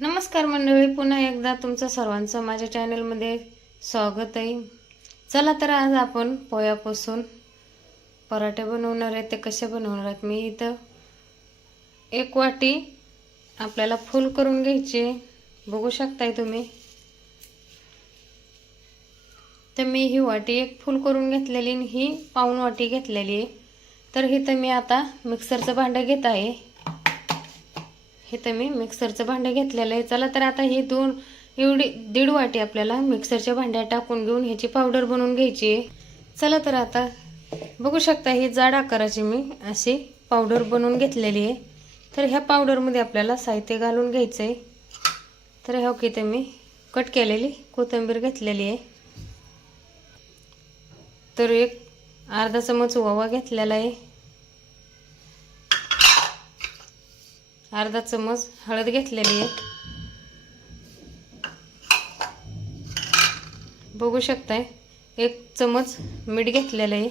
नमस्कार मंडळी पुन्हा एकदा तुमचं सर्वांचं माझ्या चॅनलमध्ये स्वागत आहे. चला तर आज आपण पोह्यापासून पराठे बनवणार आहेत ते कसे बनवणार आहेत मी इथं एक वाटी आपल्याला फुल करून घ्यायची बघू शकताय तुम्ही. तर मी ही वाटी एक फुल करून घेतलेली आणि ही पाऊन वाटी घेतलेली आहे. तर इथं मी आता मिक्सरचं भांडं घेत आहे. हे तर मी मिक्सरचं भांडं घेतलेलं आहे. चला तर आता ही दोन एवढी दीड वाटी आपल्याला मिक्सरच्या भांड्यात टाकून घेऊन ह्याची पावडर बनवून घ्यायची आहे. चला तर आता बघू शकता ही जाड आकाराची मी अशी पावडर बनवून घेतलेली आहे. तर ह्या पावडरमध्ये आपल्याला साहित्य घालून घ्यायचं आहे. तर ह्या की मी कट केलेली कोथिंबीर घेतलेली आहे. तर एक अर्धा चमच ओवा घेतलेला आहे. अर्धा चमच हळद घेतलेली आहे. बघू शकताय एक चमच मीठ घेतलेलं आहे.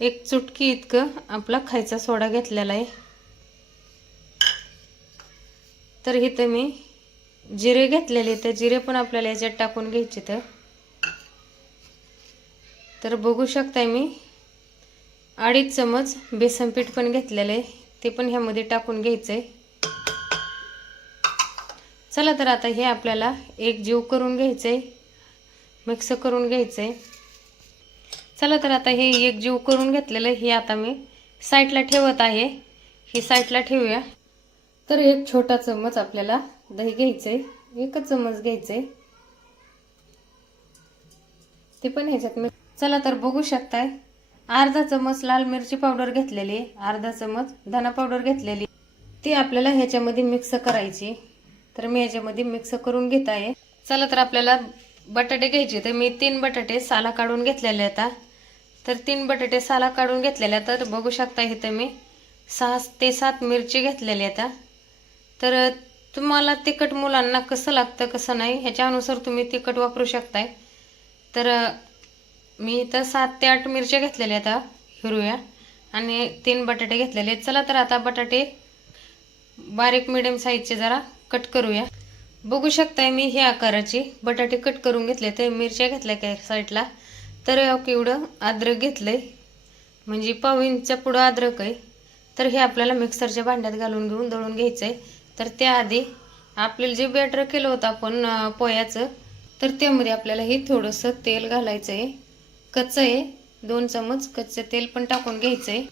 एक चुटकी इतकं आपला खायचा सोडा घेतलेला आहे. तर इथं मी जिरे घेतलेले तर जिरे पण आपल्याला याच्यात टाकून घ्यायचे तर तर बघू शकताय मी अडीच चमच बेसन पीठ पण घेतलेलं आहे. ते पण ह्यामध्ये टाकून घ्यायचं आहे चला तर आता हे आपल्याला एक जीव करून घ्यायचं आहे मिक्स करून घ्यायचं आहे चला तर आता हे एक जीव करून घेतलेलं आहे. हे आता मी साईडला ठेवत आहे. हे साईडला ठेवूया. तर एक छोटा चमच आपल्याला दही घ्यायचं आहे एकच चमच घ्यायचं आहे ते पण ह्याच्यात मी चला तर बघू शकताय. अर्धा चमच लाल मिरची पावडर घेतलेली अर्धा चमच धना पावडर घेतलेली. ती आपल्याला ह्याच्यामध्ये मिक्स करायची. तर मी ह्याच्यामध्ये मिक्स करून घेत आहे. चला तर आपल्याला बटाटे घ्यायचे. तर मी तीन बटाटे साला काढून घेतलेले आता. तर तीन बटाटे साला काढून घेतलेल्या तर बघू शकता इथं मी सहा ते सात मिरची घेतलेली आता. तर तुम्हाला तिखट मुलांना कसं लागतं कसं नाही ह्याच्यानुसार तुम्ही तिखट वापरू शकताय. तर मी इथं सात ते आठ मिरच्या घेतलेल्या आता हिरव्या. आणि तीन बटाटे घेतलेले चला तर आता बटाटे बारीक मिडियम साईजचे जरा कट करूया. बघू शकताय मी हे आकाराची. बटाटे कट करून घेतले ते मिरच्या घेतल्या काय साईडला तर केवढं अद्रक घेतलंय. म्हणजे पाव इंचच्या पुढं अद्रक आहे. तर हे आपल्याला मिक्सरच्या भांड्यात घालून घेऊन दळून घ्यायचं आहे तर त्याआधी आपल्याला जे बॅटर केलं होतं आपण पोह्याचं तर त्यामध्ये आपल्याला हे थोडंसं तेल घालायचं आहे कच्चं आहे दोन चमच कच्चं तेल पण टाकून घ्यायचं आहे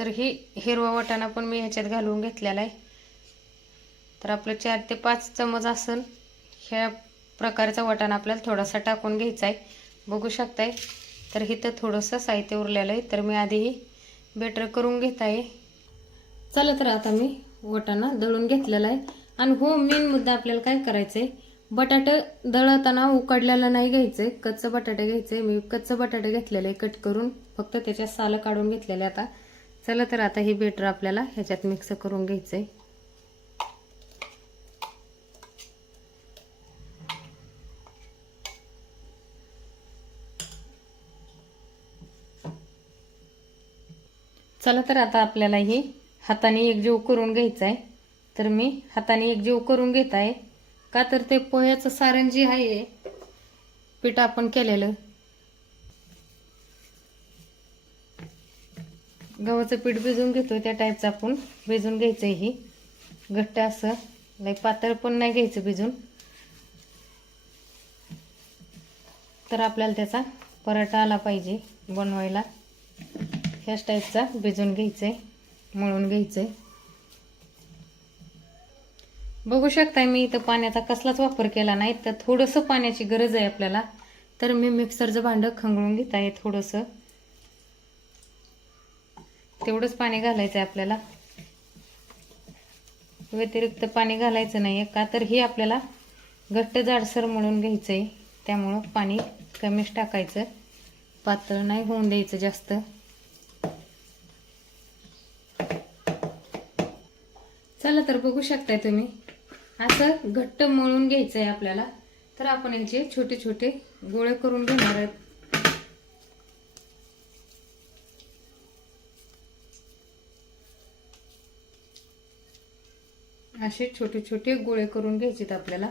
तर ही हिरवा वाटाणा पण मी ह्याच्यात घालून घेतलेला आहे. तर आपलं चार ते पाच चमच असेल ह्या प्रकारचा वाटाणा आपल्याला थोडासा टाकून घ्यायचा आहे. बघू शकताय. तर इथं थोडंसं साहित्य उरलेलं आहे. तर मी आधीही बेटर करून घेत आहे. चला तर आता मी वाटाणा दळून घेतलेला आहे. आणि हो मेन मुद्दा आपल्याला काय करायचं आहे बटाटे दळताना उकडलेला नाही घ्यायचं आहे कच्चं बटाटे घ्यायचं आहे मी कच्चं बटाटे घेतलेलं आहे कट करून. फक्त त्याच्यात सालं काढून घेतलेले आता. चला तर आता ही बेटर आपल्याला ह्याच्यात मिक्स करून घ्यायचं आहे चला तर आता आपल्याला ही हाताने एकजीव करून घ्यायचं आहे तर मी हाताने एकजीव करून घेत आहे. का तर ते पोह्याचं सारण जे आहे पीठ आपण केलेलं गव्हाचं पीठ भिजवून घेतो त्या टाईपचं आपण. भिजून घ्यायचं ही. घट्ट असं. नाही पातळ पण नाही घ्यायचं भिजून. तर आपल्याला त्याचा पराठा आला पाहिजे बनवायला. ह्याच टाईपचा भिजून घ्यायचं आहे मळून घ्यायचं आहे बघू शकताय मी इथं पाण्याचा कसलाच वापर केला नाही तर थोडंसं पाण्याची गरज आहे आपल्याला. तर मी मिक्सरचं भांडं खंगळून घेत आहे थोडंसं. तेवढंच पाणी घालायचं आहे आपल्याला. व्यतिरिक्त पाणी घालायचं नाही आहे का तर हे आपल्याला घट्ट जाडसर मळून घ्यायचं आहे त्यामुळं पाणी कमीच टाकायचं. पातळ नाही होऊन द्यायचं जास्त. चला तर बघू शकताय तुम्ही. असं घट्ट मळून घ्यायचं आहे आपल्याला. तर आपण याचे छोटे छोटे गोळे करून घेणार आहोत. असे छोटे छोटे गोळे करून घ्यायचेत आपल्याला.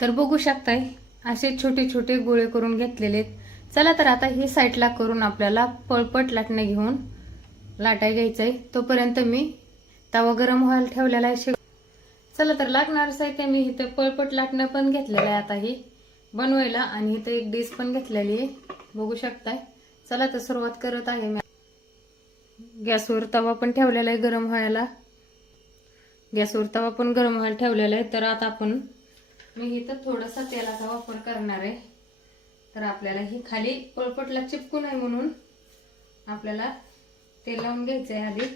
तर बघू शकताय असे छोटे छोटे गोळे करून घेतलेले आहेत. चला तर आता हे साईडला करून आपल्याला पळपट लाटणे घेऊन लाटाय घ्यायचं आहे तोपर्यंत मी तवा गरम व्हायला ठेवलेला आहे. चला तर लागणार साहित्य मी इथं पळपट लाटणं पण घेतलेलं आहे आता ही. बनवायला आणि इथं एक डिश पण घेतलेली आहे. बघू शकताय. चला तर सुरुवात करत आहे मी. गॅसवर तवा पण ठेवलेला आहे गरम व्हायला. गॅसवर तवा पण गरम व्हायला ठेवलेला आहे. तर आता आपण मी इथं थोडासा तेलाचा वापर करणार आहे. तर आपल्याला ही खाली पळपटला चिपकू नये म्हणून आपल्याला तेल लावून घ्यायचं आहे आधी.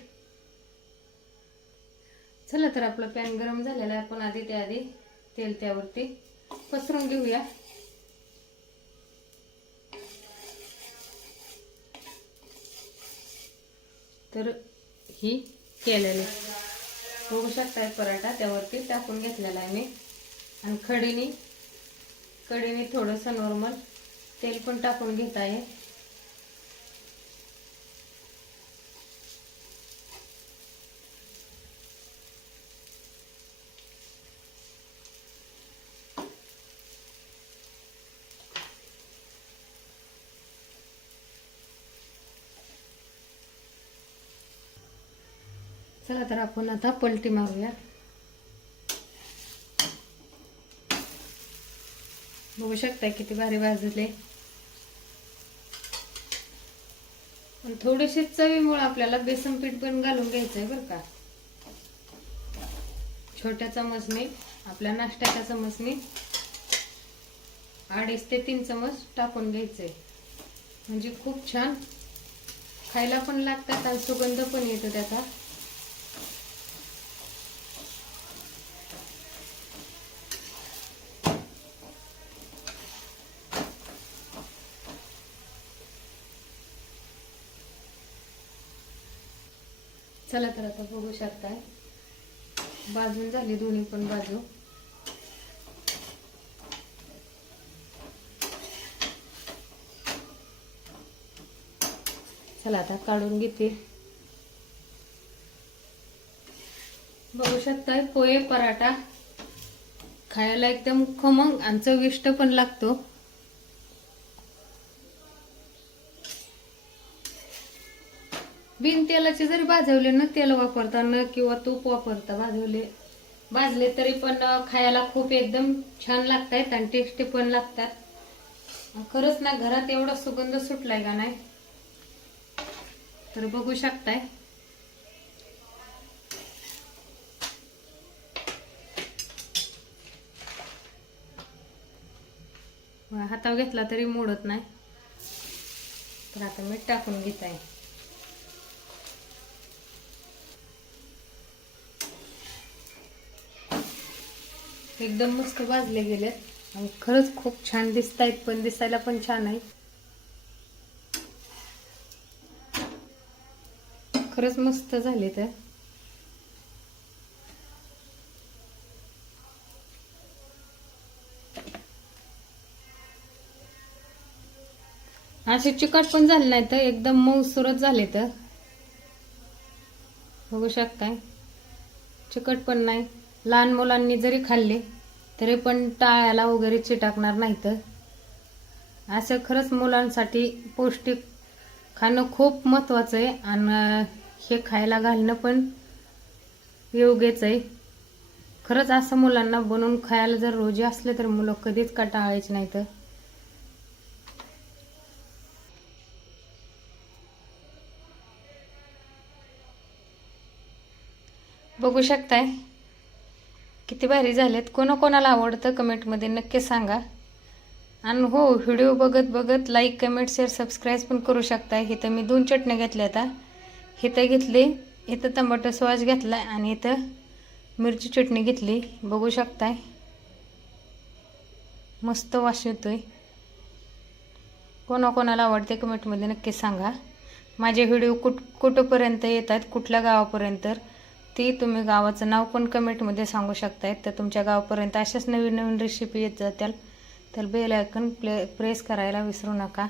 चला तर आपलं पॅन गरम झालेला आहे. आपण आधी त्या आधी तेल त्यावरती पसरून घेऊया. तर ही केलेली. बघू शकताय पराठा त्यावरती टाकून घेतलेला आहे मी. आणि खडीने कडीने थोडंसं नॉर्मल तेल पण टाकून घेत आहे. चला तर आपण आता पलटी मारूया बघू शकताय किती भारी भाजले. पण थोडेसे चवीमुळे आपल्याला बेसन पीठ पण घालून घ्यायचंय बरं का. छोट्या चमचने आपल्या नाश्त्याच्या चमचने अडीच ते तीन चमच टाकून घ्यायचंय. म्हणजे खूप छान. खायला पण लागतात आणि सुगंध पण येतो त्याचा. चला तर आता बघू शकताय. बाजून झाली दोन्ही पण बाजू. चला आता काढून घेते. बघू शकताय पोहे पराठा. खायला एकदम खमंग आणि चविष्ट पण लागतो. बिन तेलाचे जरी भाजवले ना तेल वापरता न किंवा तूप वापरता भाजवले भाजले तरी पण खायला खूप एकदम छान लागतायत आणि टेस्टी पण लागतात. खरंच ना घरात एवढा सुगंध सुटलाय का नाही? तर बघू शकताय. हातावर घेतला तरी मोडत नाही. तर आता मीठ टाकून घेत आहे एकदम मस्त भाजले गेलेत. आणि खरंच खूप छान दिसत आहेत पण दिसायला पण छान आहे खरंच मस्त झाले तर. असे चिकट पण झाले नाही तर एकदम मऊसुरत झाले तर. बघू शकताय. चिकट पण नाही. लहान मुलांनी जरी खाल्ले तरी पण टाळ्याला वगैरे चिटाकणार नाही तर असं खरंच मुलांसाठी पौष्टिक खाणं खूप महत्त्वाचं आहे आणि हे खायला घालणं पण योग्यच आहे. खरंच असं मुलांना बनवून खायला जर रोजी असले तर मुलं कधीच कंटाळायचे नाही तर बघू शकताय. किती भारी झालेत. कोणाकोणाला आवडतं कमेंटमध्ये नक्की सांगा. आणि हो व्हिडिओ बघत बघत लाईक कमेंट शेअर सबस्क्राईब पण करू शकता. इथं मी दोन चटण्या घेतल्या आता. इथं घेतली इथं टमाटो सॉस घेतला आणि इथं मिरची चटणी घेतली. बघू शकताय मस्त वास येतोय. कोणाकोणाला आवडते कमेंटमध्ये नक्की सांगा. माझे व्हिडिओ कुठ कुठंपर्यंत येतात? कुठल्या गावापर्यंत? ती तुम्ही गावाचं नाव पण कमेंटमध्ये सांगू शकताय. तर तुमच्या गावापर्यंत अशाच नवीन नवीन रेसिपी येत जातील. तर बेल आयकन प्ले प्रेस करायला विसरू नका.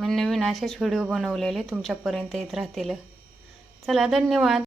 मी नवीन असेच व्हिडिओ बनवलेले तुमच्यापर्यंत येत राहतील. चला धन्यवाद.